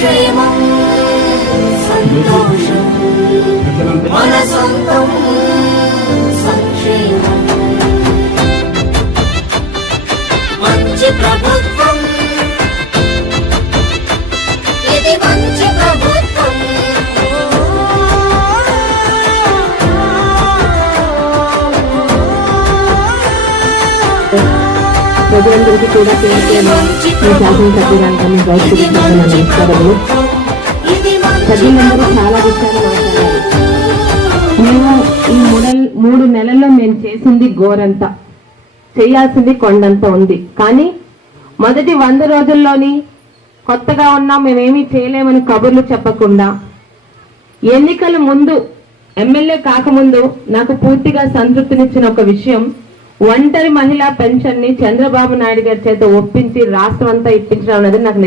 క్షేమం సంతోషం మన సొంతం సంక్షేమం మంచి ప్రభుత్వం ఇది మంచి ప్రభుత్వం ప్రజలందరికీ కూడా శాసనసభ్యురాలుగా నమస్కారములు. సభ్యులందరూ చాలా విషయాలు మాట్లాడారు. మేము ఈ 3 నెలల్లో మేము చేసింది గోరంతా, చేయాల్సింది కొండంత ఉంది. కానీ మొదటి 100 రోజుల్లోని కొత్తగా ఉన్నాం, మేమేమీ చేయలేమని కబుర్లు చెప్పకుండా ఎన్నికల ముందు ఎమ్మెల్యే కాకముందు నాకు పూర్తిగా సంతృప్తినిచ్చిన ఒక విషయం, ఒంటరి మహిళా పెన్షన్ ని చంద్రబాబు నాయుడు గారి చేత ఒప్పించి రాష్ట్రం అంతా ఇప్పించడం అనేది నాకు